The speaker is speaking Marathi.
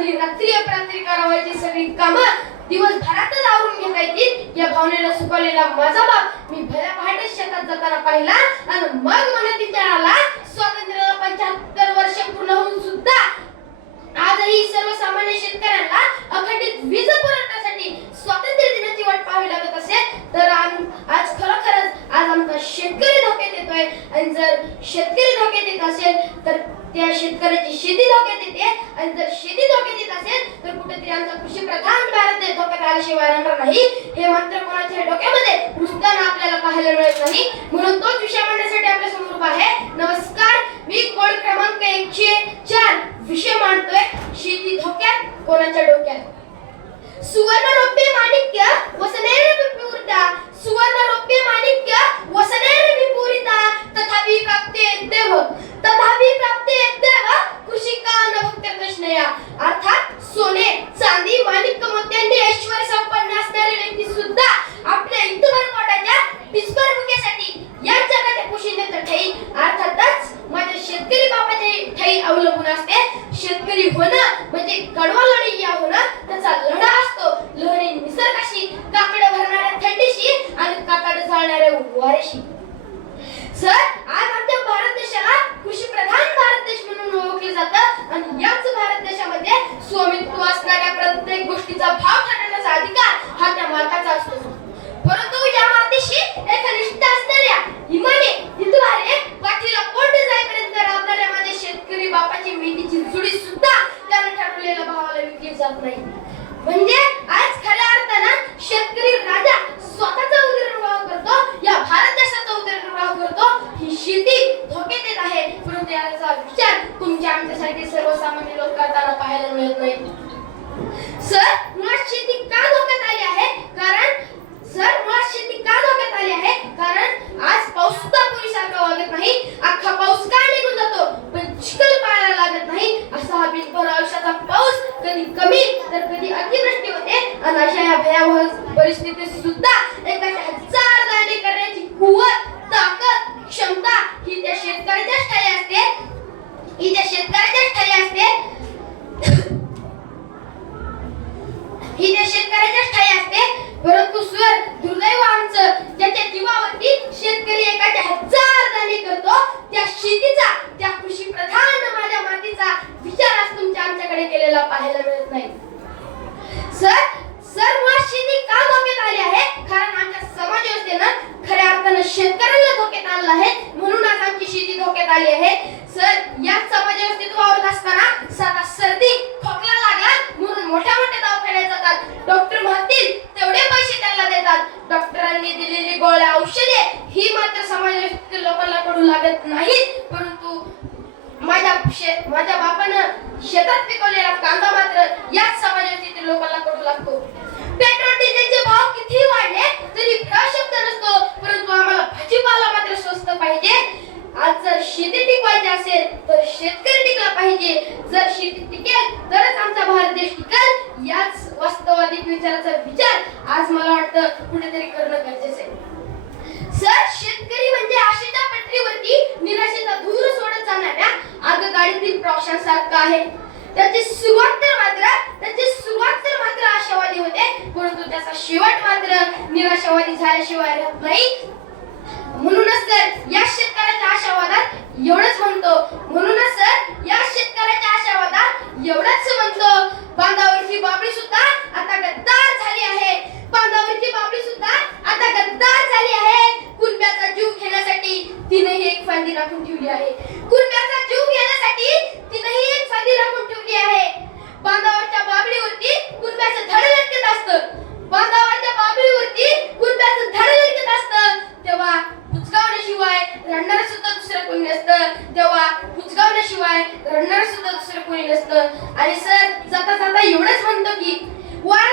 आणि रात्री अपरात्री करावायची सगळी कामं दिवसभरातच आवरून घेता येतील या भावनेला सुकवलेला माझा बाप मी भल्या पहाटे शेतात जाताना पाहिला आणि मग मला विचाराला स्वातंत्र्याला 75 वर्ष पूर्ण होऊन सुद्धा आजही सर्वसामान्य शेतकऱ्यांना अखंडित वीज पुरवठ्यासाठी स्वातंत्र्य दिनाची वाट पाहावी लागत असेल तर आज खरोखरच आज आमचा शेतकरी धोक्यात येतोय आणि जर शेतकरी धोक्यात येत असेल तर त्या शेतकऱ्याची शेती धोक्यात येते आणि जर शेती धोक्यात येत असेल तर कुठेतरी आमचा कृषी प्रधान भारत देश धोक्यात आल्याशिवाय राहणार नाही हे मात्र कोणाच्या डोक्यामध्ये रुजताना आपल्याला पाहायला मिळत नाही म्हणून तोच विषय मांडण्यासाठी आपल्या समोर उभा आहे. नमस्कार, मी कोड क्रमांक 104 विषय मांडतोय शेती धोक्यात कोणाच्या डोक्यात. सुवर्ण रौप्य माणिक्य वसनेर विपुरिता सुवर्ण रौप्य माणिक्य वसनेर विपुरिता तथापि प्राप्ते देव कृषिका न भक्त कृष्णया. अर्थात सोने चांदी माणिक्य मोत्यांनी ऐश्वर्य संपन्न असणारी व्यक्ती सुद्धा आपल्या इंदुभर पोटाच्या पिसभर भुकेसाठी या जगाच्या पोशिंद्याचं ठाई अर्थातच माझ्या शेतकरी बापाची ठाई अवलंबून असते. शेतकरी होणं म्हणजे कडवा लढाई या होणं त्याचा लढा असतो लहरी निसर्गाशी काकडं भरणाऱ्या थंडीशी आणि काकडं जाळणाऱ्या वाऱ्याशी. सर आज आमच्या भारत देशाला कृषी प्रधान भारत देश म्हणून ओळखले जातं आणि याच भारत देशामध्ये स्वामित्व असणाऱ्या प्रत्येक गोष्टीचा भाव ठरवण्याचा अधिकार हा त्या मालकाचा असतो. परंतु या मातीशी एकनिष्ठ असणाऱ्या इमाने हिंदुवारे पाठीला कोंड जाईपर्यंत राबणाऱ्या माझ्या शेतकरी बापाची मेथीची जुडी सुद्धा त्याने ठरवलेल्या भावाला विकली जात नाही. म्हणजे आज खऱ्या अर्थानं शेतकरी राजा स्वतःचा उदरनिर्वाह करतो या भारत देशाचा उदरनिर्वाह करतो. ही शेती धोक्यात येत आहे परंतु याचा विचार तुमच्या आमच्यासारखे सर्वसामान्य लोक करताना पाहायला मिळत नाही. सर मुळात शेती का धोक्यात आली आहे कारण आज पाऊस सुद्धा पूर्वीसारखा वागत नाही. अख्खा पाऊस का निघून जातो पण चिखल पाहायला लागत नाही. असा हा बिनभर आयुष्याचा पाऊस कधी कमी तर कधी अतिवृष्टी होते आणि अशा या भयावह परिस्थितीत सुद्धा एकाच्या 1000 दाणे करण्याची कुवत ताकद क्षमता ही त्या शेतकऱ्याच्याच ठाई असते. परंतु सर दुर्दैव आमचं ज्याच्या जीवावरती शेतकरी एकाच्या 1000 दाणे करतो त्या शेतीचा त्या कृषी प्रधान माझ्या मातीचा विचार आज तुमच्या आमच्याकडे केलेला पाहायला मिळत नाही. सर मुळात शेती का धोक्यात आली आहे कारण आमच्या समाज व्यवस्थेनं खऱ्या अर्थानं शेतकऱ्यांना धोक्यात आणलं आहे म्हणून आज आमची शेती धोक्यात आली आहे. सर या समाज व्यवस्थेत वावरत असताना साधा सर्दी खोकला लागला म्हणून मोठ्या दवाखान्यात जातात. डॉक्टर म्हणतील तेवढे पैसे त्यांना देतात. डॉक्टरांनी दिलेली गोळ्या औषधे ही मात्र समाज व्यवस्थेतील लोकांना कडू लागत नाहीत परंतु माझ्या बापानं शेतात पिकवलेला कांदा मात्र याच समाज व्यवस्थेतील लोकांना कडू लागतो. पेट्रोल डिझेलचे भाव किती वाढले तरी शब्द नसतो परंतु आम्हाला भाजीपाला मात्र स्वस्त पाहिजे. आज जर शेती टिकवायची असेल तर शेतकरी टिकला पाहिजे. जर शेती टिकेल तरच आमचा भारत देश टिकेल. याच वास्तववादी विचाराचा विचार आज मला वाटतं कुठेतरी करणं गरजेचं आहे. सर शेतकरी म्हणजे आशेच्या पटरीवरती निराशेचा धूर सोडत जाणाऱ्या आगगाडीतील प्रवाशांसारखं आहे. त्याची सुरुवात तर मात्र आशावादी होते परंतु त्याचा शेवट मात्र निराशावादी झाल्याशिवाय राहत नाही. म्हणूनच तर या शेतकऱ्याच्या आशावादात एवढंच म्हणतो बांधावरची बाबळी सुद्धा आता गद्दार झाली आहे. कुणब्याचा जीव घेण्यासाठी तिनेही एक फांदी राखून ठेवली आहे. बांधावरच्या बाबळीवरती कुणब्याचं धड लटकत असतं. तेव्हा पुचकावण्याशिवाय रडणारं सुद्धा दुसरं कोणी नसतं. आणि सर जाता एवढंच म्हणतो की वाराचा